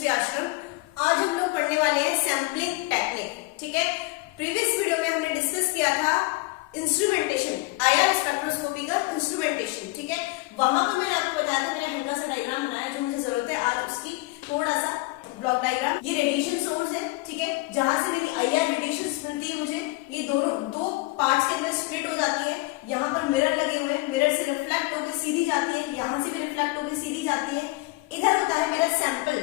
Chemistry आश्रम। आज हम लोग पढ़ने वाले हैं सैंपलिंग टेक्निक। ठीक है, प्रीवियस वीडियो में हमने डिस्कस किया था इंस्ट्रूमेंटेशन, आईआर स्पेक्ट्रोस्कोपी का इंस्ट्रूमेंटेशन। ठीक है, वहां पर मैंने आपको बताया था, मैंने हल्का सा डायग्राम बनाया जो मुझे जरूरत है आज उसकी, थोड़ा सा ब्लॉक डायग्राम। ये रेडिएशन सोर्स है, ठीक है, जहां से मेरी आईआर रेडिएशन मिलती है मुझे। ये दोनों दो पार्ट्स के अंदर स्प्लिट हो जाती है। यहाँ पर मिरर लगे हुए हैं, मिरर से रिफ्लेक्ट होकर सीधी जाती है, यहाँ से भी रिफ्लेक्ट होकर सीधी जाती है। इधर होता है मेरा सैंपल,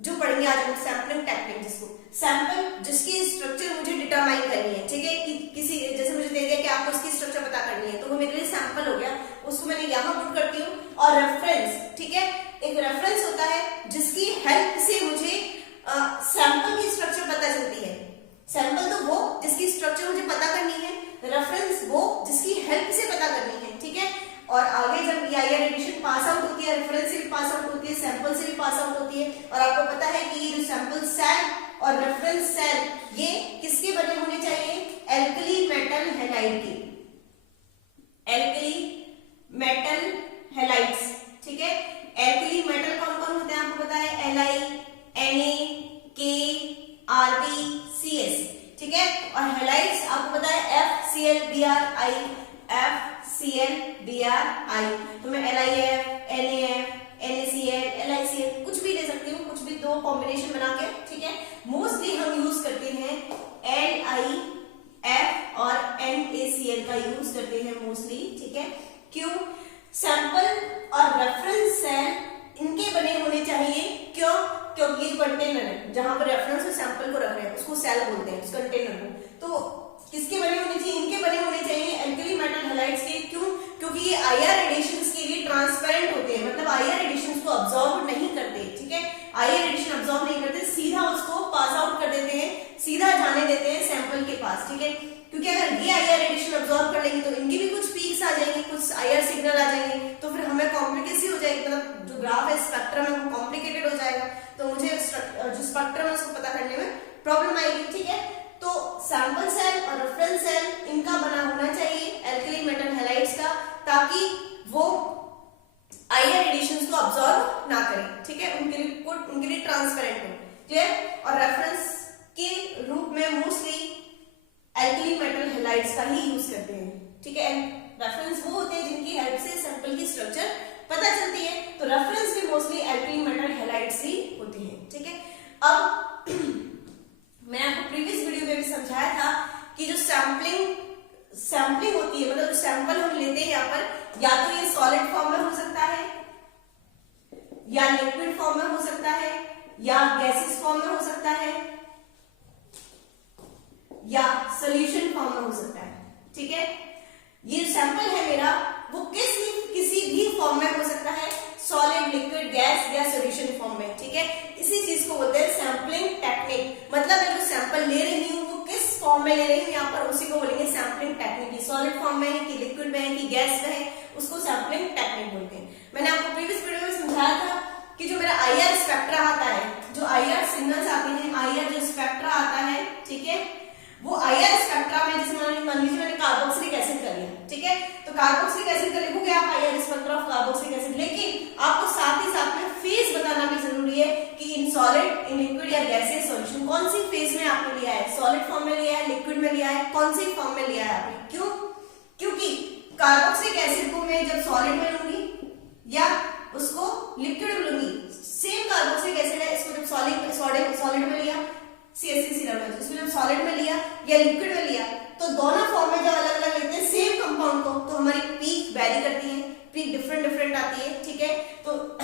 जो पढ़ेंगे आज हम सैंपलिंग टेक्निक, जिसको सैंपल जिसकी स्ट्रक्चर मुझे डिटरमाइन करनी है। ठीक है, कि किसी जैसे मुझे दे दिया कि आपको इसकी स्ट्रक्चर पता करनी है, तो वो मेरे लिए सैंपल हो गया, उसको मैंने यहाँ पुट करती हूँ। और रेफरेंस, ठीक है, एक रेफरेंस होता है जिसकी हेल्प से मुझे सैंपल की स्ट्रक्चर पता चलती है। सैंपल तो वो जिसकी स्ट्रक्चर मुझे पता करनी है, रेफरेंस वो जिसकी हेल्प से पता करनी है। ठीक है, और आगे जब ये आईआर रेडिएशन पास आउट होती है, रेफरेंस से भी पास आउट होती है, सैंपल से भी पास आउट होती है। और आपको पता है कि ये जो सैंपल सेल और रेफरेंस सेल ये किसके बने होने चाहिए? एल्कली मेटल हैलाइड के, एल्कली मेटल हैलाइड्स। ठीक है, एल्कली मेटल कौन कौन होते हैं आपको पता है? Li, Na, K, Rb, Cs। ठीक है, और हैलाइड्स आपको पता है FCl, Bri, FCl, Bri। तो मैं LiF, NaF, NaCl, LiCl कुछ भी ले सकती हूँ, कुछ भी दो कॉम्बिनेशन बना के। ठीक है, मोस्टली हम यूज करते हैं LiF और NaCl का यूज करते हैं मोस्टली। ठीक है, क्यों? सैंपल और रेफरेंस सेल इनके बने होने चाहिए। क्यों? क्योंकि ये कंटेनर है जहां पर रेफरेंस और सैंपल को रख रहे हैं, उसको सेल बोलते हैं, उस कंटेनर को। तो किसके बने होने चाहिए? इनके बने होने चाहिए, एल्कली मेटल हैलाइड्स के। क्यों? क्योंकि ये आईआर रेडिएशंस के लिए ट्रांसपेरेंट होते हैं, मतलब आईआर रेडिएशंस को अब्सॉर्ब नहीं करते। ठीक है, आईआर रेडिएशन अब्सॉर्ब नहीं करते, सीधा उसको पास आउट कर देते हैं, सीधा जाने देते हैं सैंपल के पास। ठीक है, क्योंकि अगर ये आईआर रेडिएशन अब्सॉर्ब कर लेंगे तो इनकी भी कुछ पीक्स आ जाएंगी, कुछ आईआर सिग्नल आ जाएंगे, तो फिर हमें कॉम्प्लिकेसी हो जाएगी, मतलब जो ग्राफ है स्पेक्ट्रम है वो कॉम्प्लिकेटेड हो जाएगा, तो मुझे जो स्पेक्ट्रम है उसको पता करने में प्रॉब्लम आएगी। ठीक है, तो सैंपल सेल और रेफरेंस सेल इनका बना होना चाहिए एल्कली मेटल हैलाइड्स का, ताकि वो आईआर रेडिएशंस को अब्सॉर्ब ना करें। ठीक है, उनके लिए ट्रांसपेरेंट हो। क्लियर? और रेफरेंस के रूप में मोस्टली एल्कली मेटल हैलाइड्स का ही यूज करते हैं। ठीक है, रेफरेंस वो होते हैं जिनकी हेल्प से सैंपल की स्ट्रक्चर पता चलती है, तो रेफरेंस भी मोस्टली एल्कली मेटल हैलाइड्स ही होती है। ठीक है, अब मैंने आपको प्रीवियस वीडियो में भी समझाया था कि जो सैंपलिंग होती है, मतलब जो सैंपल हम लेते हैं यहाँ पर, या तो ये सॉलिड फॉर्म में हो सकता है, या लिक्विड फॉर्म में हो सकता है, या गैसेस फॉर्म में हो सकता है, या सॉल्यूशन फॉर्म में हो सकता है। ठीक है, ये सैंपल है मेरा, वो किसी भी फॉर्म में हो सकता है, सॉलिड, लिक्विड, गैस या सॉल्यूशन फॉर्म में। ठीक है, इसी चीज को बोलते हैं सैंपलिंग टेक्निक। मतलब मैं जो सैंपल ले रही हूँ वो किस फॉर्म में ले रही हूँ, यहाँ पर उसी को बोलेंगे सैंपलिंग टेक्निक। सॉलिड फॉर्म में है कि लिक्विड में है कि गैस में है, उसको सैंपलिंग टेक्निक बोलते हैं। मैंने आपको प्रीवियस वीडियो में समझाया था कि जो मेरा आईआर स्पेक्ट्रा आता है, जो आईआर सिग्नल्स आते हैं, आईआर जो स्पेक्ट्रा आता है, ठीक है, वो आईआर स्पेक्ट्रा में, जैसे मान लीजिए मैंने कार्बोक्सिलिक एसिड कर लिया। ठीक है, तो कार्बोक्सिलिक एसिड का लिखोगे आप IR spectra of carboxylic acid, लेकिन आपको साथ ही साथ में फेज बताना भी जरूरी है कि इन सॉलिड, इन लिक्विड या गैसियस सॉल्यूशन कौन सी फेज में आपने लिया है, सॉलिड फॉर्म में लिया है, लिक्विड में लिया है, कौन सी फॉर्म में लिया है आपने। क्यों? क्योंकि कार्बोक्सिलिक एसिड को मैं जब सॉलिड में लूंगी या उसको लिक्विड में लूंगी, सेम कार्बोक्सिलिक एसिड है, इसको जब सॉलिड में लिया, इसमें जब सॉलिड में लिया या लिक्विड में लिया, तो दोनों फॉर्म में जब अलग अलग लेते हैं सेम कंपाउंड को, तो हमारी पीक वैरी करती है, पीक डिफरेंट आती है। ठीक है, तो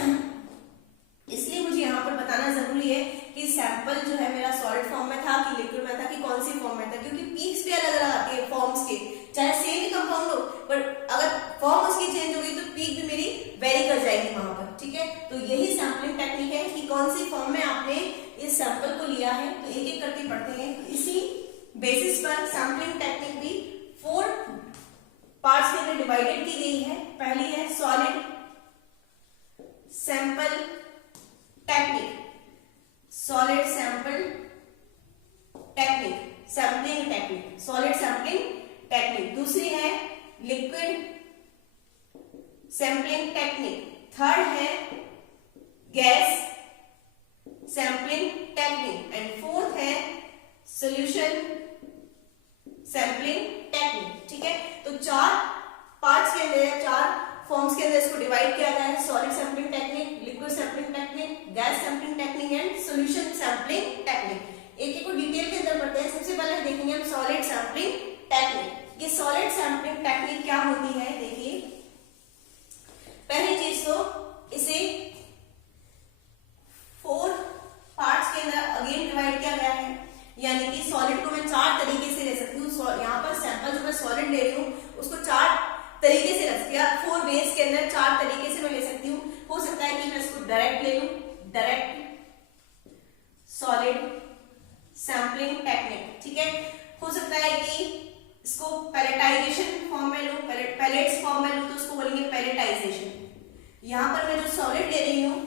इसलिए मुझे यहाँ पर बताना जरूरी है कि सैंपल जो है मेरा सॉलिड फॉर्म में था कि लिक्विड में था कि कौन सी फॉर्म में था, क्योंकि पीक्स भी अलग अलग आती है फॉर्म्स के, चाहे सेम ही कंपाउंड हो, बट अगर फॉर्म उसकी चेंज होगी तो पीक भी मेरी वेरी कर जाएगी वहां पर। ठीक है, तो यही सैंपलिंग टेक्निक है कि कौन सी फॉर्म में आपने इस सैंपल को लिया है, तो एक एक करके पढ़ते हैं। इसी बेसिस पर सैंपलिंग टेक्निक भी 4 पार्ट्स के अंदर डिवाइडेड की गई है। पहली है solid sample technique, solid sample technique, sampling technique, solid sampling technique. दूसरी है लिक्विड सैंपलिंग टेक्निक। थर्ड है गैस टेक्निक एंड फोर्थ है सॉल्यूशन सैंपलिंग टेक्निक। ठीक है, तो 4 पार्ट्स के अंदर, 4 फॉर्म्स के अंदर इसको डिवाइड किया गया है, solid sampling technique, liquid sampling technique, gas sampling technique and solution sampling technique. एक एक को डिटेल के अंदर पढ़ते हैं। सबसे पहले देखेंगे हम सॉलिड सैंपलिंग टेक्निक। ये सॉलिड सैंपलिंग टेक्निक क्या होती है, देखिए पहली चीज तो इसे 4 पार्ट्स के अंदर अगेन डिवाइड किया गया है, यानी कि सॉलिड को मैं 4 तरीके से ले सकती हूँ। यहाँ पर सैंपल जो मैं सॉलिड ले रही हूँ उसको 4 तरीके से रख दिया, 4 वेज के अंदर 4 तरीके से मैं ले सकती हूँ। हो सकता है कि मैं इसको डायरेक्ट ले लूं, डायरेक्ट सॉलिड सैंपलिंग टेक्निक। ठीक है, हो सकता है कि इसको पैलेटाइजेशन फॉर्म में लूं, पैलेट्स फॉर्म में लूं तो उसको बोलेंगे पैलेटाइजेशन। यहाँ पर मैं जो सॉलिड ले रही हूँ,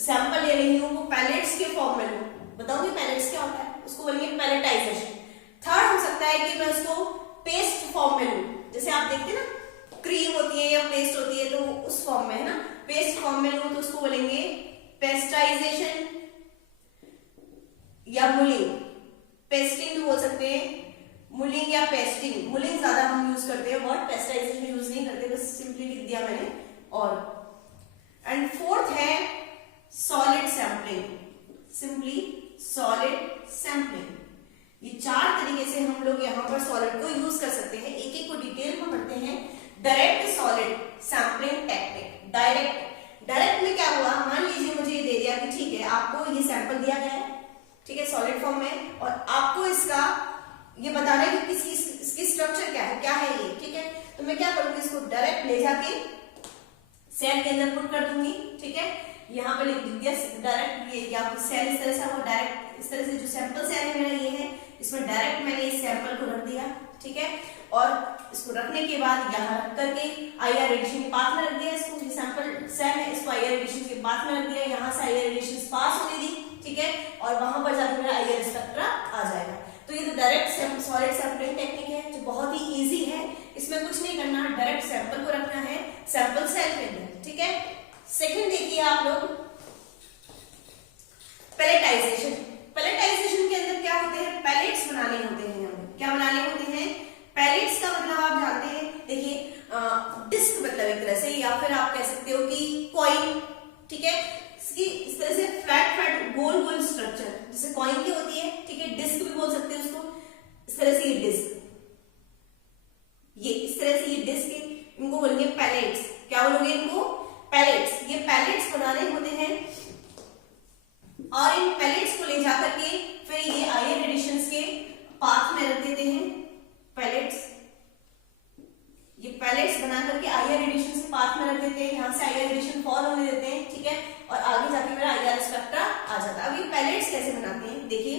सैंपल ले रही हूँ, वो पैलेट्स के फॉर्म में लूं, बताऊंगी पैलेट्स क्या होता है, उसको बोलेंगे पैलेटाइजेशन। थर्ड हो सकता है कि मैं उसको पेस्ट फॉर्म में लूं, जैसे आप देखते हैं ना क्रीम होती है या पेस्ट होती है, तो उस फॉर्म में है ना, पेस्ट फॉर्म में लूं तो उसको बोलेंगे पेस्टाइजेशन या मुलिंग। पेस्टिंग भी बोल सकते हैं, मुलिंग या पेस्टिंग। मुलिंग ज्यादा हम यूज करते हैं वर्ड, पेस्टाइजेशन यूज नहीं करते, बस सिंपली लिख दिया मैंने। और एंड फोर्थ है solid sampling, simply solid sampling. ये 4 तरीके से हम लोग यहाँ पर सॉलिड को यूज कर सकते हैं। एक एक को डिटेल में पढ़ते हैं। Direct solid sampling technique. Direct में क्या हुआ, मान लीजिए मुझे ये दे दिया कि ठीक है आपको ये सैंपल दिया गया है, ठीक है सॉलिड फॉर्म में, और आपको इसका ये बताना है कि इसकी स्ट्रक्चर क्या है ये। ठीक है, तो मैं क्या करूंगी, इसको डायरेक्ट ले जाके सेल के अंदर पुट कर दूंगी। ठीक है, यहाँ पे लिख दिया डायरेक्ट, ये या सेल इस तरह से, वो डायरेक्ट इस तरह से जो सैंपल सेल है मेरा ये है, इसमें डायरेक्ट मैंने इस सैंपल को रख दिया। ठीक है, और इसको रखने के बाद यहाँ रख करके आईआर रेडिएशन के पाथ में रख दिया इसको, ये सैंपल सेल है, इसको आईआर रेडिएशन के पाथ में रख दिया, यहाँ से आईआर रेडिएशन पास होने दी। ठीक है, और वहां पर जाकर मेरा आईआर स्पेक्ट्रा आ जाएगा। तो ये तो डायरेक्ट सॉलिड सैंपलिंग टेक्निक है जो बहुत ही इजी है। इसमें कुछ नहीं करना, डायरेक्ट सैंपल को रखना है सैंपल सेल के अंदर। ठीक है, सेकंड देखिए आप लोग पैलेटाइजेशन। पैलेटाइजेशन के अंदर क्या होते हैं, पैलेट्स बनाने होते हैं। हमें क्या बनाने होते हैं, पैलेट्स का मतलब आप जानते हैं, देखिए डिस्क मतलब एक तरह से, या फिर आप कह सकते हो कि कॉइन। ठीक है, इसकी इस तरह से फ्लैट गोल गोल स्ट्रक्चर जैसे कॉइन की होती है। ठीक है, डिस्क भी बोल सकते हैं उसको, इस तरह से ये डिस्क, ये इस तरह से ये डिस्क है, इनको बोलेंगे पैलेट्स। क्या बोलोगे इनको, पैलेट्स। ये पैलेट्स बनाने होते हैं और इन पैलेट्स को ले जाकर के फिर ये आईआर रेडिएशंस के पाथ में रख देते हैं। पैलेट्स, ये पैलेट्स बना करके आईआर रेडिएशन के पाथ में रख देते हैं, यहाँ से आईआर रेडिएशन फॉल होने देते हैं। ठीक है, और आगे जाके मेरा आईआर स्पेक्ट्रा आ जाता है। अब ये पैलेट्स कैसे बनाते हैं, देखिए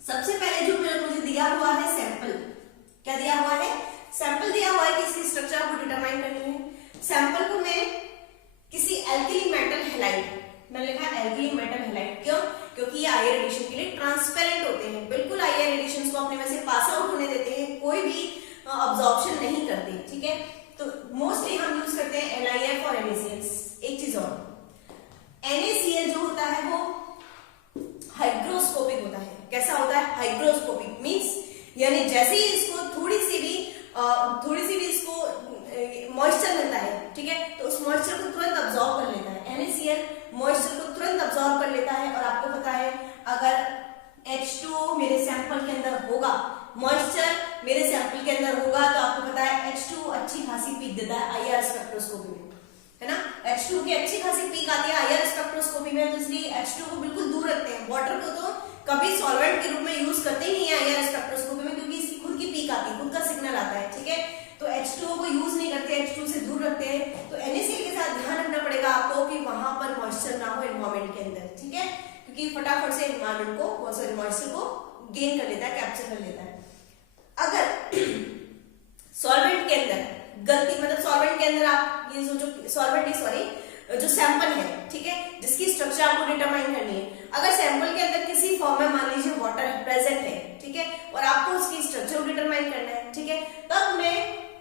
सबसे पहले जो मुझे दिया हुआ है सैंपल, क्या दिया हुआ है, सैंपल दिया हुआ है कि इसकी स्ट्रक्चर आपको डिटरमाइन करनी है। सैंपल को मैं किसी एल्कली मेटल हैलाइड, मैंने लिखा एल्कली मेटल हैलाइड, क्यों, क्योंकि ये आईआर रेडिएशन के लिए ट्रांसपेरेंट होते हैं, बिल्कुल आईआर रेडिएशन को अपने में से पास आउट होने देते हैं, कोई भी अब्जॉर्प्शन नहीं करते। ठीक है, तो मोस्टली हम यूज करते हैं NaF और NaCl। एक चीज और, NaCl जो होता है वो हाइग्रोस्कोपिक होता है। कैसा होता है, हाइग्रोस्कोपिक मींस यानी जैसे ही इसको थोड़ी सी भी इसको मॉइस्चर मिलता है, ठीक है, तो उस मॉइस्चर को तुरंत अब्सॉर्ब कर लेता है। NaCl मॉइस्चर को तुरंत अब्सॉर्ब कर लेता है। और आपको पता है अगर H2O मेरे सैंपल के अंदर होगा, मॉइस्चर मेरे सैंपल के अंदर होगा, तो आपको पता है H2O अच्छी खासी पीक देता है आईआर स्पेक्ट्रोस्कोपी में, है ना। H2O की अच्छी खासी पीक आती है आईआर स्पेक्ट्रोस्कोपी में, तो इसलिए H2O को बिल्कुल दूर रखते हैं। वाटर को तो कभी सॉल्वेंट के रूप में यूज करते ही नहीं है आईआर स्पेक्ट्रोस्कोपी में, क्योंकि इसकी खुद की पीक आती है, खुद का सिग्नल आता है। ठीक है, तो H2O को यूज नहीं करते, H2O से दूर रखते हैं। तो NaCl के साथ ध्यान रखना पड़ेगा आपको कि वहां पर मॉइस्चर ना हो एनवायरमेंट के अंदर। ठीक है, क्योंकि फटाफट से एनवायरमेंट को मॉइस्चर को गेन कर लेता है, कैप्चर कर लेता है। अगर सॉल्वेंट के अंदर गलती, मतलब सॉल्वेंट के अंदर आप ये सोचो, सॉल्वेंट नहीं सॉरी, जो सैंपल है, ठीक है, जिसकी स्ट्रक्चर आपको डिटरमाइन करनी है, अगर सैंपल के अंदर किसी फॉर्म में मान लीजिए वाटर प्रेजेंट है, ठीक है, और आपको उसकी स्ट्रक्चर डिटरमाइन करना है, ठीक है, तब मैं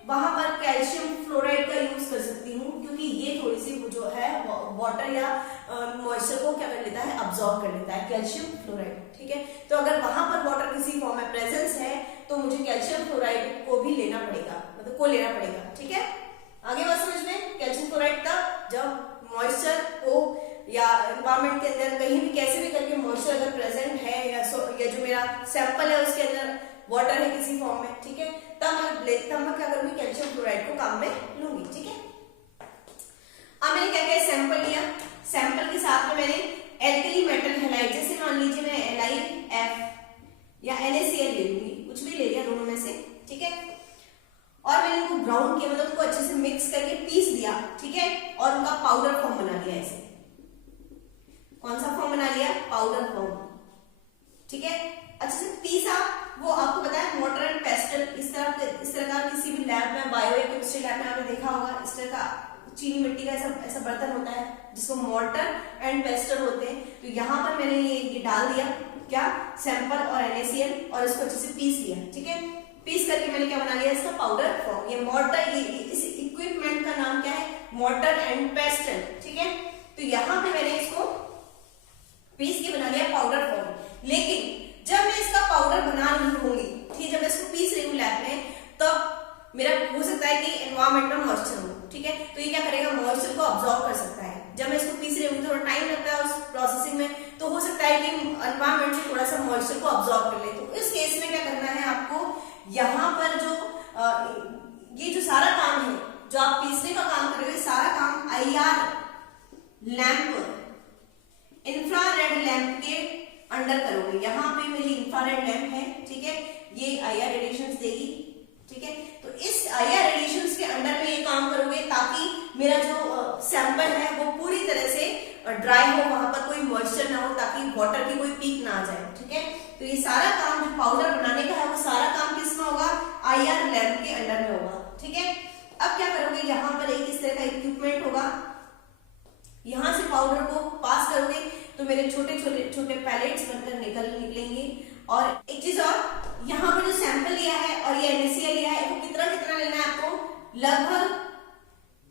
वहां पर कैल्शियम फ्लोराइड का यूज कर सकती हूँ, क्योंकि ये थोड़ी सी जो है वाटर या मॉइस्चर को क्या कर लेता है, अब्सॉर्ब कर लेता है, कैल्शियम फ्लोराइड। ठीक है, तो अगर वहां पर वाटर किसी फॉर्म में प्रेजेंस है तो मुझे कैल्शियम फ्लोराइड को भी लेना पड़ेगा, मतलब को लेना पड़ेगा। ठीक है, आगे बात समझ में। कैल्शियम फ्लोराइड तब जब मॉइस्चर को या एनवायरमेंट के अंदर कहीं भी कैसे भी करके मॉइस्चर अगर प्रेजेंट है या जो मेरा सैंपल है उसके अंदर वाटर है किसी फॉर्म में, ठीक है, तब मैं क्या करूंगी, कैल्शियम फ्लोराइड को काम में लूंगी। ठीक है, अब मैंने क्या किया, सैंपल लिया, सैंपल के साथ में मैंने एल्कली मेटल हैलाइड, जैसे मान लीजिए मैं LiF या NaCl ले लूंगी, कुछ भी ले लिया दोनों में से। ठीक है, और मैंने उनको ग्राउंड किया, मतलब उनको अच्छे से मिक्स करके पीस दिया। ठीक है, और उनका पाउडर फॉर्म बना लिया। ऐसे कौन सा फॉर्म बना लिया, पाउडर फॉर्म। ठीक है, अच्छे से पीसा। वो आपको पता है मोर्टर एंड पेस्टल, इस तरह का किसी भी लैब में, बायो या केमिस्ट्री लैब में आपने देखा होगा, इस तरह का चीनी मिट्टी का ऐसा बर्तन होता है जिसको मोर्टर एंड पेस्टल होते हैं। तो यहाँ पर मैंने ये डाल दिया क्या, सैंपल और NaCl, और इसको अच्छे से पीस लिया। ठीक है, पीस करके मैंने क्या बना लिया, इसका पाउडर फॉर्म। ये मोर्टर, इस इक्विपमेंट का नाम क्या है, मोर्टर एंड पेस्टल। ठीक है, तो यहाँ पे मैंने इसको पीस के बना लिया पाउडर फॉर्म। लेकिन जब मैं इसका पाउडर बना रही होंगी, ठीक, जब मैं इसको पीस रही हूँ लैब में, तब मेरा हो सकता है कि एनवायरमेंट में मॉइस्चर हो। ठीक है, तो ये क्या करेगा, मॉइस्चर को अब्सॉर्ब कर सकता है। जब मैं इसको पीस रही हूँ थोड़ा टाइम लगता है उस प्रोसेसिंग में, तो हो सकता है कि एनवायरमेंट से थोड़ा सा मॉइस्चर को अब्सॉर्ब कर ले। तो इस केस में क्या करना है आपको, यहाँ पर जो ये जो सारा काम है, जो आप पीसने का काम कर रहे हो, सारा काम IR लैंप, इंफ्रारेड लैंप के अंडर करोगे। यहाँ पे मेरी इंफ्रारेड लैंप है। ठीक है, ये IR रेडिएशंस देगी। ठीक है, तो इस IR रेडिएशंस के अंडर में ये काम करोगे ताकि मेरा जो सैंपल है वो पूरी तरह से ड्राई हो, वहां पर कोई मॉइस्चर ना हो, ताकि वाटर की कोई पीक ना आ जाए। ठीक है, तो ये सारा काम जो पाउडर बनाने का है वो सारा काम किसमें होगा, IR लैंप के अंडर में होगा। ठीक है, अब क्या करोगे, यहाँ पर एक इस तरह का इक्विपमेंट होगा, यहां से पाउडर को पास करोगे तो मेरे छोटे छोटे पैलेट्स बनकर निकलेंगे। और एक चीज और, यहाँ पर जो सैंपल लिया है और ये NaCl लिया है, वो कितना लेना है आपको, लगभग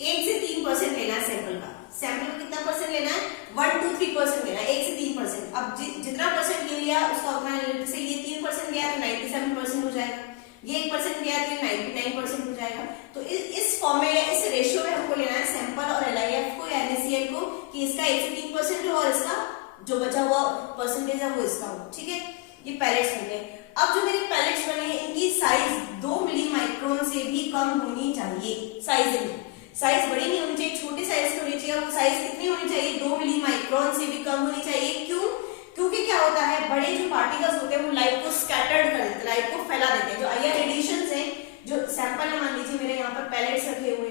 1 से 3% लेना है सैंपल का। सैंपल का कितना परसेंट लेना है, 1 to 3% लेना है, 1 से 3%। अब जितना परसेंट ये लिया उसका उतना, जैसे ये 3% गया तो 97% हो जाएगा, ये 1% गया तो 99% हो जाएगा। तो इस फॉर्म में या इस रेशियो में हमको लेना है सैंपल और LiF को या NaCl को, कि इसका 1 से 3% हो और इसका जो बचा हुआ परसेंटेज है वो इसका हो। ठीक है, ये पैलेट्स बन गए। अब जो मेरे पैलेट्स बने हैं, इनकी साइज 2 मिली माइक्रोन से भी कम होनी चाहिए। साइज बड़ी नहीं होनी चाहिए, छोटी साइज की होनी चाहिए। और साइज कितनी होनी चाहिए, 2 मिली माइक्रोन से भी कम होनी चाहिए। क्यों, क्योंकि क्या होता है, बड़े जो पार्टिकल्स होते हैं वो लाइट को स्कैटर्ड कर देते हैं, लाइट को फैला देते हैं। जो IR रेडिएशंस हैं, जो सैंपल है, मान लीजिए मेरे यहाँ पर पैलेट्स रखे हुए,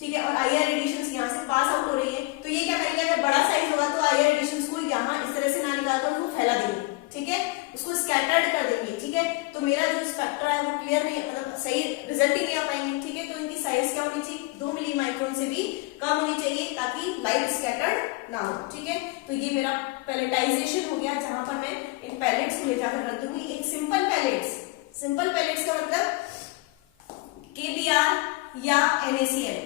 ठीक है, और IR रेडिएशंस यहाँ से पास आउट हो रही है, तो ये क्या करेंगे, अगर बड़ा साइज होगा तो IR रेडिएशंस को यहाँ इस तरह से ना निकालकर उनको फैला देंगे। ठीक है, उसको स्कैटर्ड कर देंगे। ठीक है, तो मेरा जो स्पेक्ट्रा है वो क्लियर नहीं, मतलब सही रिजल्ट ही नहीं आ पाएंगे। ठीक है, तो इनकी साइज क्या होनी चाहिए, 2 मिली माइक्रोन से भी कम होनी चाहिए, ताकि लाइट स्कैटर्ड ना हो। ठीक है, तो ये मेरा पैलेटाइजेशन हो गया, जहां पर मैं इन पैलेट्स को ले जाकर रख दूंगी। एक सिंपल पैलेट्स का मतलब KBr या NaCl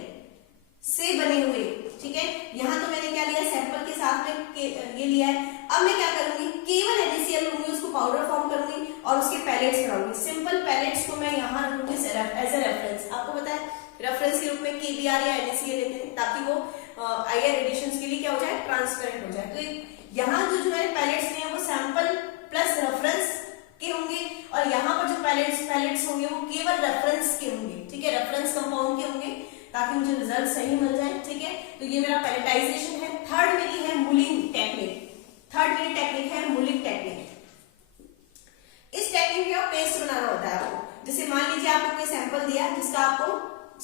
से बने हुए। ठीक है, यहाँ तो मैंने क्या लिया, सैंपल के साथ में ये लिया है। अब मैं क्या करूंगी, केवल NaCl लूंगी, उसको पाउडर फॉर्म करूंगी और उसके पैलेट्स बनाऊंगी। सिंपल पैलेट्स को मैं यहाँ रखूंगी एज ए रेफरेंस। आपको पता है रेफरेंस के रूप में KBr या NaCl लेते हैं, ताकि वो IR रेडिएशंस के लिए क्या हो जाए, ट्रांसपेरेंट हो जाए। तो यहाँ जो मैंने पैलेट्स लिए हैं वो सैंपल प्लस रेफरेंस के होंगे, और यहाँ पर जो पैलेट्स होंगे वो केवल रेफरेंस के होंगे। ठीक है, रेफरेंस कंपाउंड के होंगे, ताकि मुझे रिजल्ट सही मिल जाए। ठीक है, तो ये मेरा पैलेटाइजेशन है। थर्ड मेरी है मूलिंग टेक्निक। इस टेक्निक में पेस्ट बनाना होता है आपको। जैसे मान लीजिए आपको कोई सैंपल दिया जिसका आपको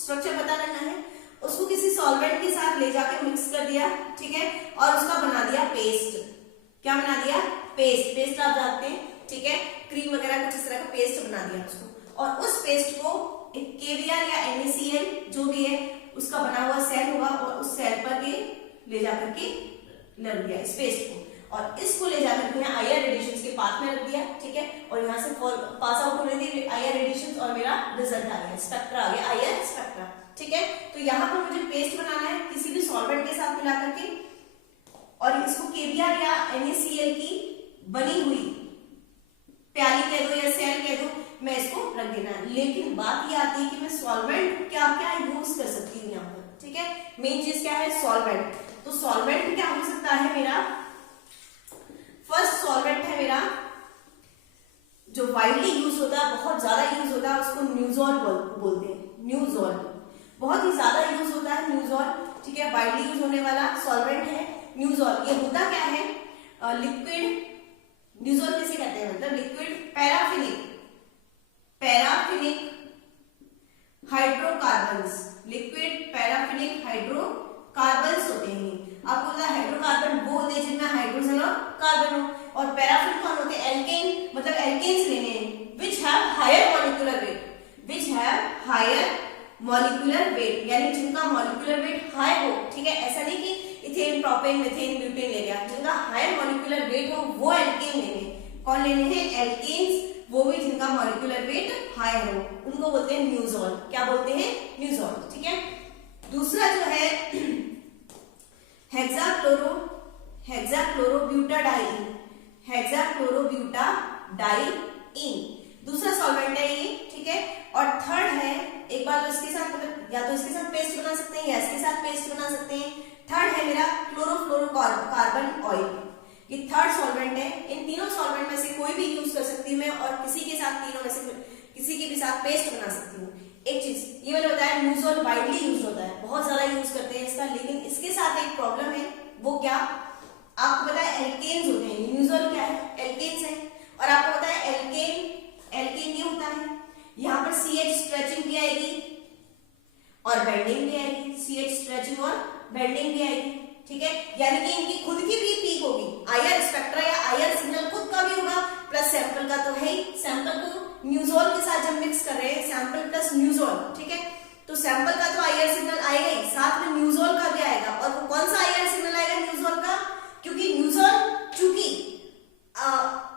स्ट्रक्चर पता करना है, उसको किसी सॉल्वेंट के साथ ले जाके मिक्स कर दिया। ठीक है, और उसका बना दिया पेस्ट। क्या बना दिया, पेस्ट आप जानते हैं। ठीक है, क्रीम वगैरह कुछ इस तरह का पेस्ट बना दिया उसको, और उस पेस्ट को एक KBr या NaCl जो भी है उसका बना हुआ सेल होगा, और उस सेल पर ये ले जाकर के लग दिया इस पेस्ट को। और इसको ले जाकर के यहाँ IR रेडिएशंस के पाथ में रख दिया, ठीक है, और यहाँ से पास आउट होने दी IR रेडिएशंस और मेरा रिजल्ट आ गया, स्पेक्ट्रा आ गया, IR स्पेक्ट्रा, ठीक है। तो यहाँ पर मुझे पेस्ट बनाना है किसी भी सॉल्वेंट के साथ मिला करके, और इसको KBr या NaCl की बनी हुई प्याली कह दो या सेल कह दो, मैं इसको रख देना है। लेकिन बात ये आती है कि मैं सॉल्वेंट क्या क्या यूज कर सकती हूँ यहाँ पर, ठीक है। मेन चीज क्या है, सॉल्वेंट। तो सॉल्वेंट क्या हो सकता है मेरा, फर्स्ट सॉल्वेंट है मेरा जो वाइडली यूज होता है, बहुत ज्यादा यूज होता है, उसको न्यूज़ॉल बोलते हैं, न्यूज़ॉल, बहुत ही ज्यादा यूज होता है न्यूज़ॉल, ठीक है, वाइडली यूज होने वाला सॉल्वेंट है न्यूज़ॉल। ये होता क्या है, लिक्विड, न्यूज़ॉल किसे कहते हैं, मतलब liquid paraffinic hydrocarbons, liquid paraffinic hydrocarbons होते हैं। आपको पता है हाइड्रोकार्बन वो होते हैं जिनमें हाइड्रोजन और कार्बन हो, और पैराफिन कौन होते हैं, एल्केन, मतलब एल्केन्स लेने हैं which have higher molecular weight, which have higher molecular weight, यानी जिनका मॉलिक्यूलर वेट हाई हो, ठीक है। ऐसा नहीं कि इथेन, प्रोपेन, मीथेन, ब्यूटेन ले गया, जिनका हायर मॉलिक्यूलर वेट हो वो एल्केन लेने। कौन लेने हैं, एल्केन्स, वो भी जिनका मॉलिक्यूलर वेट हाई हो, उनको बोलते हैं न्यूज़ॉल। क्या बोलते हैं, न्यूज़ॉल, ठीक है। दूसरा जो है हेक्साक्लोरोब्यूटाडाइईन, हेक्साक्लोरोब्यूटाडाइईन दूसरा सॉल्वेंट है ये, ठीक है। और थर्ड है, एक बार तो इसके साथ, मतलब या तो इसके साथ पेस्ट बना सकते हैं या इसके साथ पेस्ट बना सकते हैं। थर्ड है मेरा क्लोरोफ्लोरोकार्बन ऑयल, ये थर्ड सॉल्वेंट है। इन तीनों सॉल्वेंट में से कोई भी यूज कर सकती हूँ मैं, और किसी के साथ, तीनों में से किसी के भी साथ पेस्ट बना सकती हूँ। एक चीज ये मैंने बताया, न्यूज़ॉल वाइडली यूज होता है, बहुत ज्यादा यूज करते हैं इसका, लेकिन इसके साथ एक प्रॉब्लम है, वो क्या, आपको पता है एल्केन्स होते हैं, न्यूज़ॉल क्या है, एल्केन्स है। और आपको पता है एल्केन ये होता है, यहाँ पर CH स्ट्रेचिंग भी आएगी और बेंडिंग भी आएगी, CH स्ट्रेचिंग और बेंडिंग भी आएगी, ठीक है। यानी कि इनकी खुद की भी पीक होगी, IR स्पेक्ट्रा या IR सिग्नल खुद का भी होगा, प्लस सैंपल का तो है ही। सैंपल को न्यूज़ॉल के साथ जब मिक्स कर रहे हैं, सैंपल प्लस न्यूज़ॉल, ठीक है, तो सैंपल का तो IR सिग्नल आएगा ही, साथ में न्यूज़ॉल का भी आएगा। और वो कौन सा IR सिग्नल आएगा न्यूज़ॉल का, क्योंकि न्यूज़ॉल चूंकि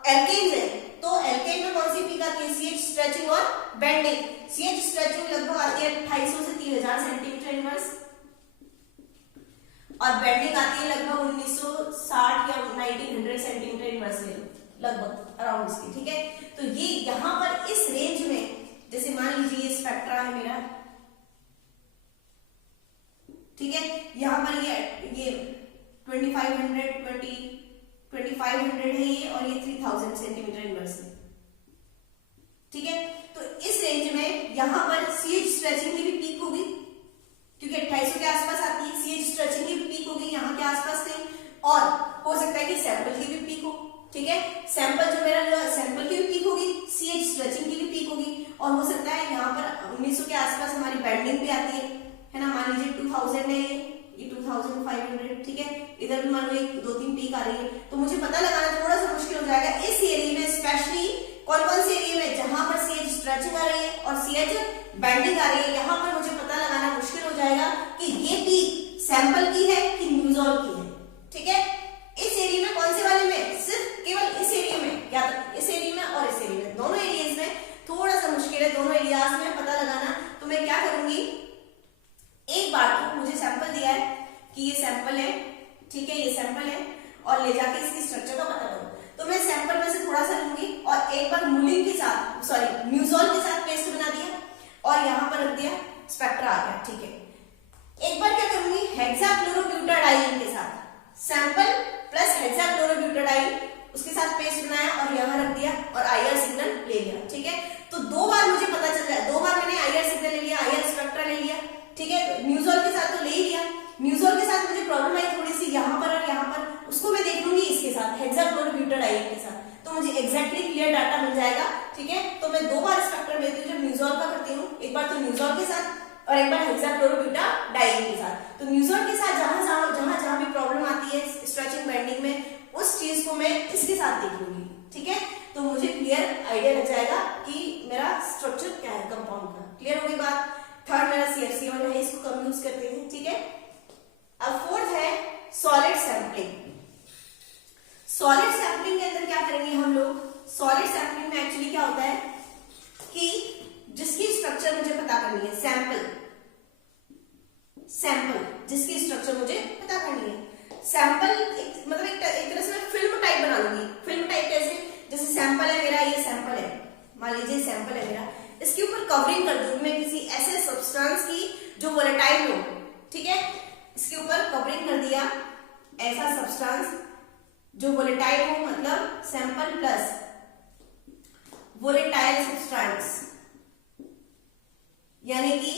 एल्केन है, तो एल्केन में कौन सी पीक आती है, CH स्ट्रेचिंग और बेंडिंग। CH स्ट्रेचिंग लगभग आती है 250 से 3000 सेंटीमीटर इनवर्स, और बेंडिंग आती है लगभग 1960 या 1900 सेंटीमीटर इनवर्स लगभग अराउंड इसकी, ठीक है। तो ये यहाँ पर इस रेंज में, जैसे मान लीजिए ये स्पेक्ट्रा है मेरा, ठीक है, यहाँ पर ये 2500 है ये, और ये 3000 सेंटीमीटर इनवर्स है, ठीक है। तो इस रेंज में यहाँ पर CH स्ट्रेचिंग की भी पीक होगी, क्योंकि 2800 के आसपास आती है, CH स्ट्रेचिंग की भी पीक होगी यहाँ के आसपास से, और हो सकता है कि सैंपल की भी पीक हो, ठीक है। सैंपल जो मेरा सैंपल की भी पीक होगी, CH स्ट्रेचिंग की भी पीक होगी, और हो सकता है यहाँ पर 1900 के आसपास हमारी बेंडिंग भी आती है ना। मान लीजिए 2000 है ये 2500, ठीक है, इधर भी मान लो 2-3 पीक आ रही है, तो मुझे पता लगाना थोड़ा सा मुश्किल हो जाएगा इस एरिया में, स्पेशली कौन कौन से एरिया में जहां पर CH स्ट्रेचिंग आ रही है और CH बेंडिंग आ रही है, यहाँ पर मुझे पता लगाना मुश्किल हो जाएगा कि ये पीक सैंपल की है कि न्यूज़ॉल की है, ठीक है। इस एरिया में, कौन से वाले में, सिर्फ केवल इस एरिया में, या तो इस एरिया में और इस एरिया में, दोनों एरियाज में थोड़ा सा मुश्किल है, दोनों एरियाज में पता लगाना। तो मैं क्या करूंगी, एक बार तो मुझे सैंपल दिया है कि ये सैंपल है, ठीक है, ये सैंपल है, और ले जाके इसकी स्ट्रक्चर का पता करूं, तो मैं सैंपल में से थोड़ा सा लूंगी और एक बार मुलिन के साथ, सॉरी न्यूज़ॉल के साथ पेस्ट बना दिया और यहाँ पर रख दिया, स्पेक्ट्रा आ गया, ठीक है। एक बार क्या करूंगी, हेक्साक्लोरोब्यूटाडाइईन के साथ सैंपल प्लस हेक्साक्लोरोब्यूटाडाइईन, उसके साथ पेस्ट बनाया और यहाँ रख दिया और IR सिग्नल ले लिया, ठीक है। तो दो बार मुझे पता चल जाए, दो बार मैंने IR सिग्नल ले लिया, IR स्पेक्ट्रा ले लिया, ठीक है। न्यूज़ॉल के साथ तो ले ही लिया, न्यूज़ॉल के साथ मुझे प्रॉब्लम आई थोड़ी सी यहाँ पर और यहाँ पर, उसको मैं देख लूंगी इसके साथ, हेक्साक्लोरोब्यूटाडाइईन के साथ, तो मुझे एग्जैक्टली क्लियर डाटा मिल जाएगा, ठीक है। तो मैं दो बार स्पेक्ट्रम लेती हूँ जब न्यूज़ॉल का करती हूँ, एक बार तो न्यूज़ॉल के साथ और एक बार हेक्साक्लोरोब्यूटाडाइईन के साथ। तो न्यूज़ॉल के साथ जहां भी प्रॉब्लम आती है स्ट्रेचिंग बेंडिंग में, उस चीज को मैं इसके साथ देख लूंगी, ठीक है। तो मुझे क्लियर आइडिया लग जाएगा कि मेरा स्ट्रक्चर क्या है कंपाउंड का। क्लियर होगी बात। थर्ड मेरा CFC है, इसको कम यूज करते हैं, ठीक है। अब फोर्थ है सॉलिड सैंपलिंग। सॉलिड सैंपलिंग के अंदर क्या करेंगे हम लोग, सॉलिड सैंपलिंग में एक्चुअली क्या होता है कि जिसकी स्ट्रक्चर मुझे पता करनी है, सैंपल जिसकी स्ट्रक्चर मुझे पता करनी है, सैंपल मतलब एक तरह से मैं फिल्म टाइप बना लूंगी। फिल्म टाइप कैसे, जैसे सैंपल है मेरा, ये सैंपल है, मान लीजिए सैंपल है मेरा, इसके ऊपर कवरिंग कर दूंगी मैं किसी ऐसे सब्सटेंस की जो वोलेटाइल हो, ठीक है, इसके ऊपर कवरिंग कर दिया ऐसा सब्सटेंस जो वोलेटाइल हो, मतलब सैंपल प्लस वोलेटाइल सब्सटेंस, यानी कि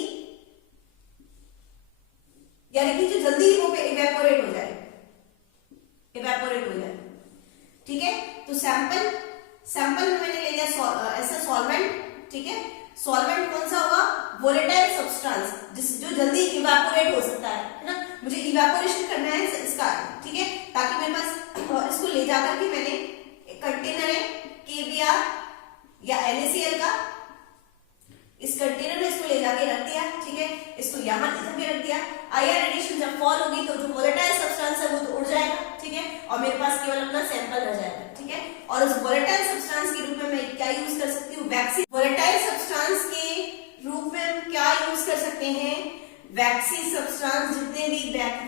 जो जल्दी वो इवेपोरेट हो जाए, ठीक है। तो सैंपल में मैंने ले लिया ऐसा सॉल्वेंट, ठीक है, सॉल्वेंट कौन सा होगा, वोलेटाइल सब्सटेंस जो जल्दी इवेपोरेट हो सकता है ना, मुझे इवेपोरेशन करना है इसका, ठीक है, ताकि मेरे पास इसको ले जाकर के मैंने एक कंटेनर है KBr या NaCl का, इस कंटेनर में इसको ले जाके रख दिया, ठीक है, इसको यहाँ ले जाके रख दिया। IR रेडिएशन जब फॉल होगी तो जो वोलेटाइल सब्सटेंस है वो तो उड़ जाएगा, ठीक है, और मेरे पास केवल अपना सैंपल रह जाएगा, ठीक है। और उस वोलेटाइल सब्सटेंस के रूप में मैं क्या यूज कर सकती हूँ, वैक्सी। वोलेटाइल सब्सटेंस के रूप में हम क्या यूज कर सकते हैं, वैक्सी सब्सटेंस, जितने भी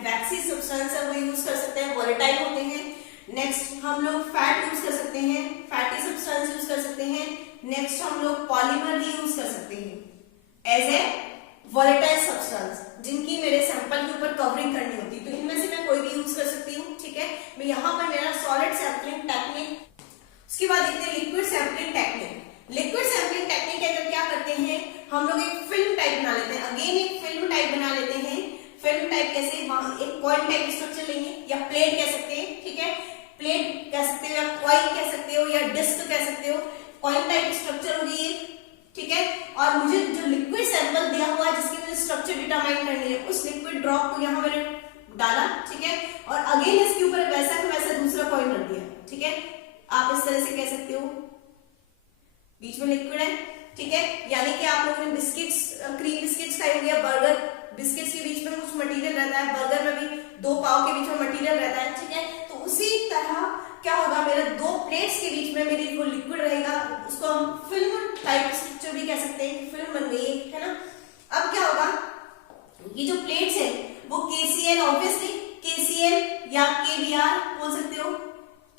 वैक्सी सब्सटेंस है वो यूज कर सकते हैं, वोलेटाइल होते हैं। नेक्स्ट हम लोग फैट यूज कर सकते हैं, फैटी सब्सटेंस यूज कर सकते हैं। नेक्स्ट हम लोग पॉलीमर भी यूज कर सकते हैं एज ए वोलेटाइल सब्सटेंस, जिनकी मेरे सैंपल के ऊपर कवरिंग करनी होती है, तो इनमें से मैं कोई भी यूज कर सकती हूँ, ठीक है। मैं यहाँ पर मेरा सॉलिड सैंपलिंग टेक्निक, उसके बाद देखते हैं liquid sampling technique. Liquid sampling technique के अंदर क्या करते हैं हम लोग, एक फिल्म टाइप बना लेते हैं, अगेन एक फिल्म टाइप बना लेते हैं। फिल्म टाइप कैसे, वहां एक कॉइन टाइप स्ट्रक्चर लेंगे या प्लेट कह सकते हैं, ठीक है, प्लेट कह सकते हो या कॉइन कह सकते हो या डिस्क कह सकते हो, कॉइन टाइप स्ट्रक्चर होगी ये, ठीक है। और मुझे जो लिक्विड सैंपल दिया हुआ है जिसकी मुझे स्ट्रक्चर डिटरमाइन करनी है, उस लिक्विड ड्रॉप को यहाँ मैंने डाला, ठीक है, और अगेन इसके ऊपर वैसा का वैसा दूसरा कॉइन रख दिया, ठीक है। आप इस तरह से कह सकते हो, बीच में लिक्विड है, ठीक है, यानी कि आप लोगों ने बिस्किट्स, क्रीम बिस्किट्स खाए होंगे, बर्गर बिस्किट्स के बीच में कुछ मटेरियल रहता है, बर्गर में भी 2 पाव के बीच में मटेरियल रहता है, ठीक है। तो उसी तरह क्या होगा, मेरे 2 प्लेट्स के बीच में मेरी वो लिक्विड रहेगा, उसको हम फिल्म टाइप स्ट्रक्चर भी कह सकते हैं, फिल्म बन गई है ना। अब क्या होगा, ये जो प्लेट्स है वो KCl, ऑब्वियसली KCl या KBr बोल सकते हो,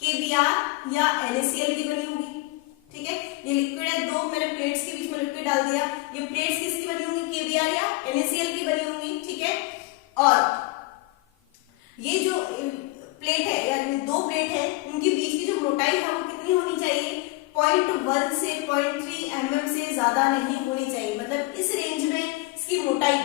KBr या NaCl की बनी होगी, ठीक है। ये लिक्विड है, 2 मैंने प्लेट्स के बीच में लिक्विड डाल दिया, ये प्लेट्स किसकी बनी होंगी, KBr या NaCl की बनी होंगी, ठीक है। और ये जो प्लेट है या 2 प्लेट है, उनके बीच की जो मोटाई है वो कितनी होनी चाहिए, 0.1 से 0.3 mm से ज्यादा नहीं होनी चाहिए, मतलब इस रेंज में इसकी मोटाई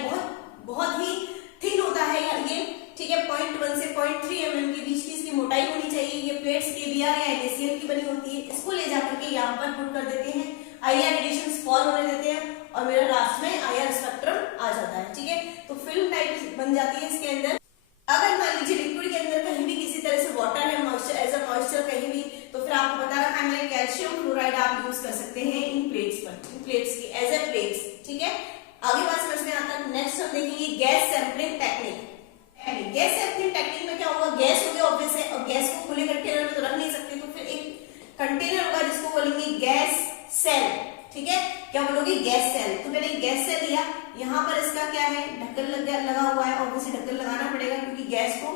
बहुत ही थिन होता है या ये, ठीक है, 0.1 से 0.3 mm के बीच की इसकी मोटाई होनी चाहिए। ये प्लेट्स KBr या NaCl की बनी होती है, इसको ले जाकर के यहाँ पर पुट कर देते हैं, IR रेडिएशन फॉल होने देते हैं और मेरा लास्ट में IR स्पेक्ट्रम आ जाता है, ठीक है। तो फिल्म टाइप बन जाती है इसके अंदर। अगर मान लीजिए लिक्विड के अंदर कहीं भी किसी तरह से वाटर है, मॉइस्चर एज अ मॉइस्चर कहीं भी, तो फिर आपको बता रखा है मैंने, कैल्शियम क्लोराइड आप यूज कर सकते हैं इन प्लेट्स पर, इन प्लेट्स की एज ए प्लेट्स, ठीक है। आगे बात समझ में आता है। नेक्स्ट हम देखेंगे gas sampling technique. Gas sampling technique में क्या होगा, गैस हो गया ऑब्वियस है, और गैस को खुले कंटेनर में तो रख नहीं सकते, तो फिर एक कंटेनर होगा जिसको बोलेंगे गैस सेल, ठीक है। क्या बोलोगे, गैस सेल। तो मैंने गैस सेल लिया, यहाँ पर इसका क्या है, ढक्कन लगा हुआ है, ऑब्वियसली ढक्कन लगाना पड़ेगा क्योंकि गैस को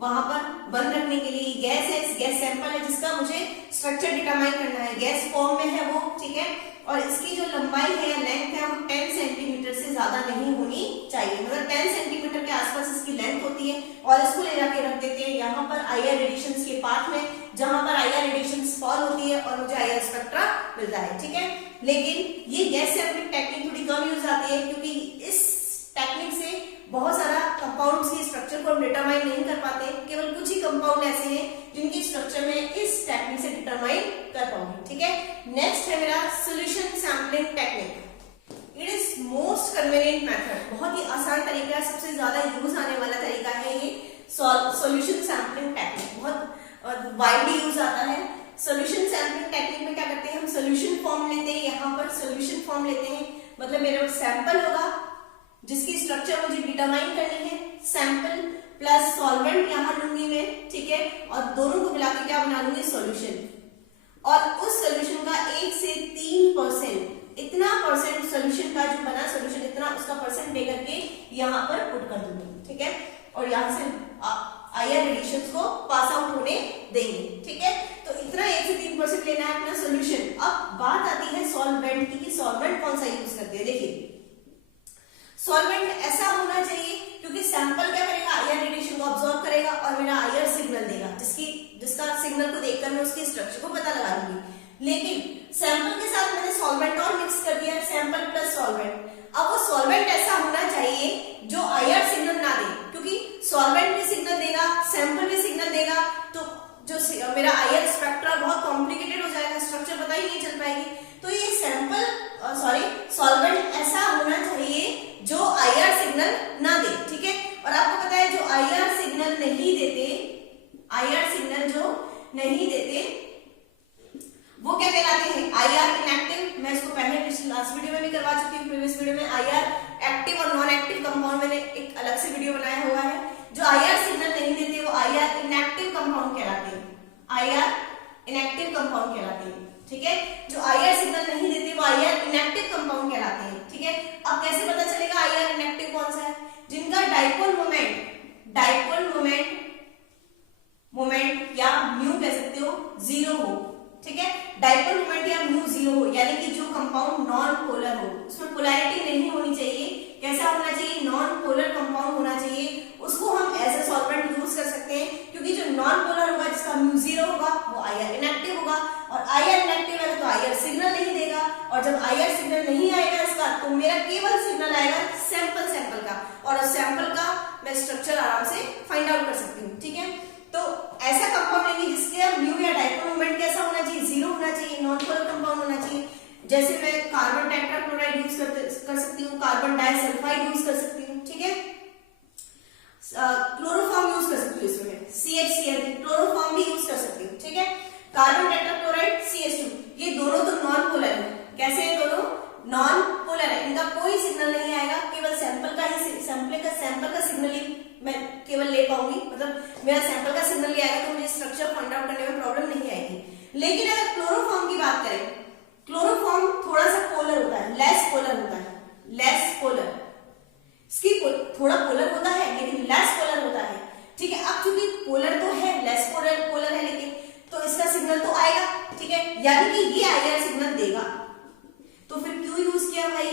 वहां पर बंद रखने के लिए गैस है, गैस सैंपल है जिसका मुझे स्ट्रक्चर डिटरमाइन करना है, गैस फॉर्म में है वो, ठीक है। और इसकी जो लंबाई है या लेंथ है वो 10 सेंटीमीटर से ज्यादा नहीं होनी चाहिए, मतलब 10 सेंटीमीटर के आसपास इसकी लेंथ होती है। और इसको ले जाके रख देते हैं यहाँ पर IR रेडिएशन के पाथ में, जहां पर IR रेडिएशन फॉल होती है और मुझे IR स्पेक्ट्रा मिलता है, ठीक है। लेकिन ये गैस सैंपलिंग टेक्निक थोड़ी कम यूज आती है क्योंकि इस टेक्निक से बहुत सारा कंपाउंड्स के स्ट्रक्चर को हम डिटरमाइन नहीं कर पाते, केवल कुछ ही कंपाउंड ऐसे हैं जिनकी स्ट्रक्चर में इस टेक्निक से डिटरमाइन कर पाऊंगी, ठीक है। नेक्स्ट है मेरा solution sampling technique. It is most convenient method, बहुत ही आसान तरीका है, सबसे ज्यादा यूज आने वाला तरीका है ये सॉल्यूशन सैंपलिंग टेक्निक, बहुत वाइडली यूज आता है। सॉल्यूशन सैंपलिंग टेक्निक में क्या करते हैं, हम सॉल्यूशन फॉर्म लेते हैं, यहाँ पर सॉल्यूशन फॉर्म लेते हैं, मतलब मेरे पास सैंपल होगा जिसकी स्ट्रक्चर मुझे डिटरमाइन करनी है, सैंपल प्लस सॉल्वेंट यहाँ लूंगी मैं, ठीक है, और दोनों को मिला के क्या बना लूंगी, सॉल्यूशन। और उस सॉल्यूशन का 1 से 3% इतना परसेंट सॉल्यूशन का जो बना सॉल्यूशन इतना उसका परसेंट दे करके यहाँ पर पुट कर दूंगी, ठीक है, और यहाँ से आईआर एडिशंस को पास आउट होने देंगे, ठीक है। तो इतना 1 से 3% लेना है अपना सॉल्यूशन। अब बात आती है सॉल्वेंट की, सॉल्वेंट कौन सा यूज करते हैं। देखिए सॉल्वेंट ऐसा होना चाहिए क्योंकि सैंपल क्या करेगा, आईआर रेडिएशन को ऑब्जॉर्व करेगा और मेरा आईआर सिग्नल देगा, जिसका सिग्नल को देखकर मैं उसके स्ट्रक्चर को पता लगा लूंगी। लेकिन सैंपल के साथ मैंने सॉल्वेंट और मिक्स कर दिया, सैंपल प्लस सॉल्वेंट। अब वो सॉल्वेंट ऐसा होना चाहिए जो आईआर सिग्नल ना दे, क्योंकि सॉल्वेंट भी सिग्नल देगा, सैंपल भी सिग्नल देगा, तो जो मेरा आईआर स्पेक्ट्रा बहुत कॉम्प्लिकेटेड हो जाएगा, स्ट्रक्चर पता ही नहीं चल पाएगी। तो ये सॉल्वेंट ऐसा होना चाहिए जो आईआर सिग्नल ना दे, ठीक है। और आपको पता है जो आईआर सिग्नल नहीं देते, आईआर सिग्नल जो नहीं देते वो क्या कहलाते हैं, आईआर इनएक्टिव। मैं इसको पहले लास्ट वीडियो में भी करवा चुकी हूँ, प्रीवियस वीडियो में आईआर एक्टिव और नॉन एक्टिव कंपाउंड मैंने एक अलग से वीडियो बनाया हुआ है। जो आईआर सिग्नल नहीं देते वो आईआर इनएक्टिव कंपाउंड कहलाते हैं, आईआर इनएक्टिव कंपाउंड कहलाते हैं, ठीक है। जो आईआर सिग्नल नहीं देते वो आईआर इनएक्टिव कंपाउंड कहलाते हैं, ठीक है। अब कैसे पता चलेगा आईआर इनएक्टिव कौन सा है, जिनका डाइपोल मोमेंट या म्यू कह सकते हो 0 हो, ठीक है। डाइपोल मोमेंट या म्यू 0 हो, यानी कि जो कंपाउंड नॉन पोलर हो, उसमें पोलैरिटी नहीं होनी चाहिए। कैसा होना चाहिए, नॉन पोलर कंपाउंड होना चाहिए। उसको हम एज ए सॉल्वेंट यूज कर सकते हैं, क्योंकि जो नॉन पोलर होगा जिसका म्यू 0 होगा वो आईआर इनएक्टिव होगा, और आईआर इनएक्टिव है तो आईआर सिग्नल नहीं देगा, और जब आईआर सिग्नल नहीं आएगा इसका तो मेरा केवल सिग्नल आएगा सैंपल का, और उस सैंपल का मैं स्ट्रक्चर आराम से फाइंड आउट कर सकती हूँ, ठीक है। तो ऐसा कंपाउंड लेंगे जिसके म्यू या डाइपोल मोमेंट कैसा होना चाहिए, 0 होना चाहिए, नॉन पोलर कंपाउंड होना चाहिए। जैसे मैं कार्बन टेट्राक्लोराइड यूज कर सकती हूँ, कार्बन डाइसल्फाइड यूज कर सकती हूँ, ठीक है। क्लोरोफॉर्म यूज कर सकती हूँ, इसमें CHCl क्लोरोफॉर्म भी यूज कर सकती हूँ, ठीक है। कार्बन टेट्राक्लोराइड CH2 ये दोनों तो नॉन पोलर है। कैसे है दोनों, नॉन पोलर है, इनका कोई सिग्नल नहीं आएगा, केवल सैंपल का सिग्नल ही मैं केवल ले पाऊंगी, मतलब मेरा सैंपल का सिग्नल ले आएगा तो मुझे स्ट्रक्चर फाइंड आउट करने में प्रॉब्लम नहीं आएगी। लेकिन अगर क्लोरोफॉर्म की बात करें, क्लोरोफॉर्म थोड़ा सा पोलर होता है, लेस पोलर, इसकी थोड़ा पोलर होता है लेकिन लेस पोलर होता है, ठीक है। अब क्योंकि पोलर तो है, लेस पोलर है, लेकिन तो इसका सिग्नल तो आएगा, ठीक है, यानी कि ये आईआर सिग्नल देगा। तो फिर क्यों यूज किया भाई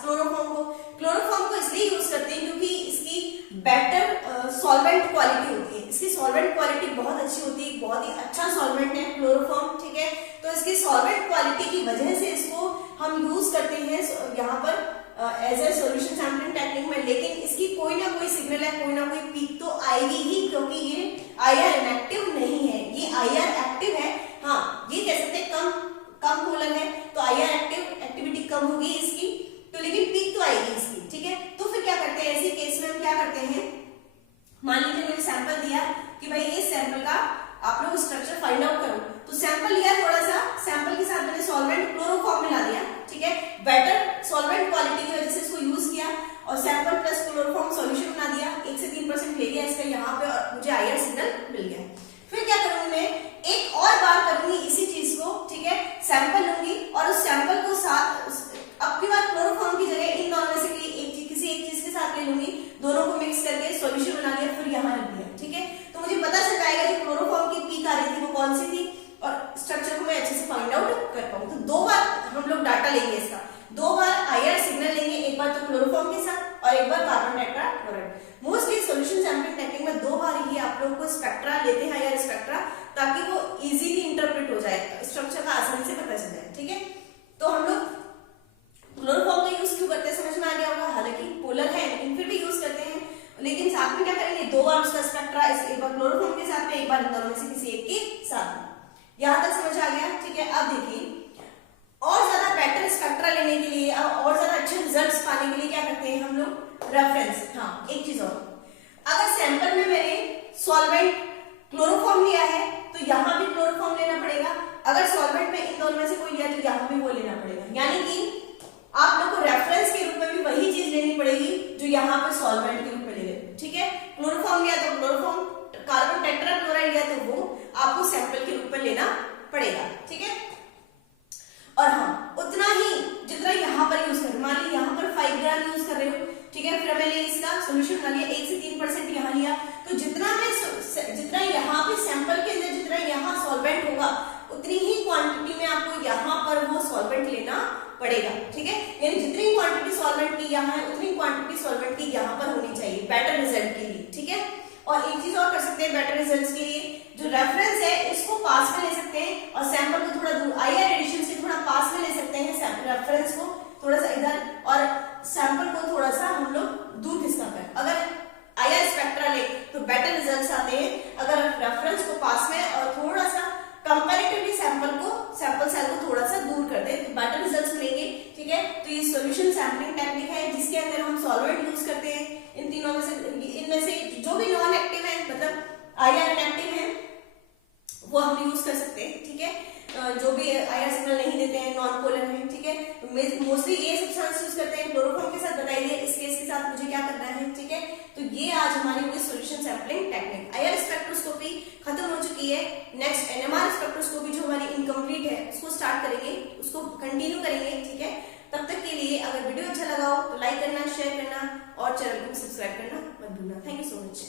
क्लोरोफॉर्म को? क्लोरोफॉर्म को इसलिए यूज करते हैं क्योंकि इसकी बेटर सॉल्वेंट क्वालिटी होती है, इसकी सॉल्वेंट क्वालिटी बहुत अच्छी होती है, बहुत ही अच्छा सॉल्वेंट है क्लोरोफॉर्म, ठीक है। तो इसकी सॉल्वेंट क्वालिटी की वजह से इसको हम यूज करते हैं यहाँ पर as a solution sampling technique में। लेकिन इसकी कोई ना कोई सिग्नल है, कोई ना कोई पीक तो आएगी ही, क्योंकि ये आईआर इनएक्टिव नहीं है, ये आईआर एक्टिव है। हाँ, ये कह सकते हैं कम पोलर है तो आईआर एक्टिविटी कम होगी इसकी, तो लेकिन पीक तो आएगी इसकी, ठीक है। तो फिर क्या करते हैं, ऐसे केस में हम क्या करते हैं, मान लीजिए मैंने सैंपल दिया कि भाई इस सैंपल का आप लोग स्ट्रक्चर फाइंड आउट करो, तो सैंपल लिया थोड़ा सा, सैंपल के साथ मैंने सॉल्वेंट क्लोरोफॉर्म मिला दिया, ठीक है। बेटर सॉल्वेंट क्वालिटी की वजह से इसको यूज किया और सैंपल प्लस क्लोरोफॉर्म सॉल्यूशन बना दिया, 1 से 3% ले लिया इसका यहाँ पे और मुझे आईआर सिग्नल मिल गया। फिर क्या करूंगी मैं, एक और बार करूंगी इसी चीज को, ठीक है। सैंपल लूंगी और उस सैंपल को साथ अब की बार क्लोरोफॉर्म की जगह इन दोनों में से किसी एक चीज के साथ ले लूंगी, दोनों को मिक्स करके सॉल्यूशन बना दिया, फिर यहाँ रख दिया, ठीक है। तो मुझे पता चल जाएगा कि क्लोरोफॉर्म की पीक आ रही थी वो कौन सी थी, और स्ट्रक्चर को मैं अच्छे से फाइंड आउट कर पाऊँ। तो 2 बार हम लोग डाटा लेंगे इसका, 2 बार आईआर सिग्नल लेंगे, एक बार तो क्लोरोफॉर्म के साथ और एक बार carbon tetrachloride. Mostly solution sampling technique में 2 बार ही आप लोगों को स्पेक्ट्रा लेते हैं, आईआर स्पेक्ट्रा, ताकि वो इजीली इंटरप्रेट हो जाए, स्ट्रक्चर का आसानी से पता चल जाए, ठीक है। तो हम लोग क्लोरोफॉर्म का यूज क्यों करते हैं समझ में आ गया होगा, हालांकि पोलर है लेकिन फिर भी यूज करते हैं। लेकिन साथ में क्या करेंगे, 2 बार उसका स्पेक्ट्रा, एक बार क्लोरोफॉर्म के साथ में, एक बार इन दोनों में से किसी एक के साथ। यहां तक समझ आ गया, ठीक है। अब देखिए और ज्यादा बेटर स्पेक्ट्रा लेने के लिए और ज्यादा अच्छे रिजल्ट्स पाने के लिए क्या करते हैं हम लोग, रेफरेंस। हाँ, एक चीज और, अगर सैंपल में मैंने सॉल्वेंट क्लोरोफॉर्म लिया है तो यहाँ भी क्लोरोफॉर्म लेना पड़ेगा, अगर सॉल्वेंट में इन दोनों में से कोई लिया तो यहाँ भी वो लेना पड़ेगा, यानी कि आप लोग को रेफरेंस के रूप में भी वही चीज लेनी पड़ेगी जो यहाँ पे सॉल्वेंट के रूप में ले, ठीक है। क्लोरोफॉर्म लिया तो जो रेफरेंस है इसको पास में ले सकते हैं और सैंपल को थोड़ा दूर, आईआर एडिशन से थोड़ा पास में ले सकते हैं रेफरेंस को थोड़ा सा इधर और सैंपल को थोड़ा सा हम लोग दूर खिसका कर। अगर आईआर स्पेक्ट्रा ले तो बेटर रिजल्ट्स आते हैं, अगर रेफरेंस को पास में और थोड़ा सा कंपैरेटिवली सैंपल सेल को थोड़ा सा दूर कर दे तो बेटर रिजल्ट्स मिलेंगे। ठीक है, तो ये सॉल्यूशन सैंपलिंग टेक्निक है जिसके अंदर हम सॉल्वेंट यूज करते हैं। इन तीनों में से, इनमें से जो भी नॉन एक्टिव है, मतलब आईआर इनएक्टिव है, वो हम यूज कर सकते हैं। ठीक है, जो भी आईआर सिग्नल नहीं देते हैं, नॉन पोलर है। ठीक है, मोस्टली ये सब्सटेंस यूज करते हैं। क्लोरोफॉर्म के साथ बताइए इस केस के साथ मुझे क्या करना है। ठीक है, तो ये आज हमारी हुई solution sampling technique. IR spectroscopy खत्म हो चुकी है। नेक्स्ट एनएमआर स्पेक्ट्रोस्कोपी जो हमारी इनकम्प्लीट है उसको स्टार्ट करेंगे, उसको कंटिन्यू करेंगे। ठीक है, तब तक के लिए अगर वीडियो अच्छा लगा हो तो लाइक करना, शेयर करना और चैनल को सब्सक्राइब करना मत भूलना। Thank you so much.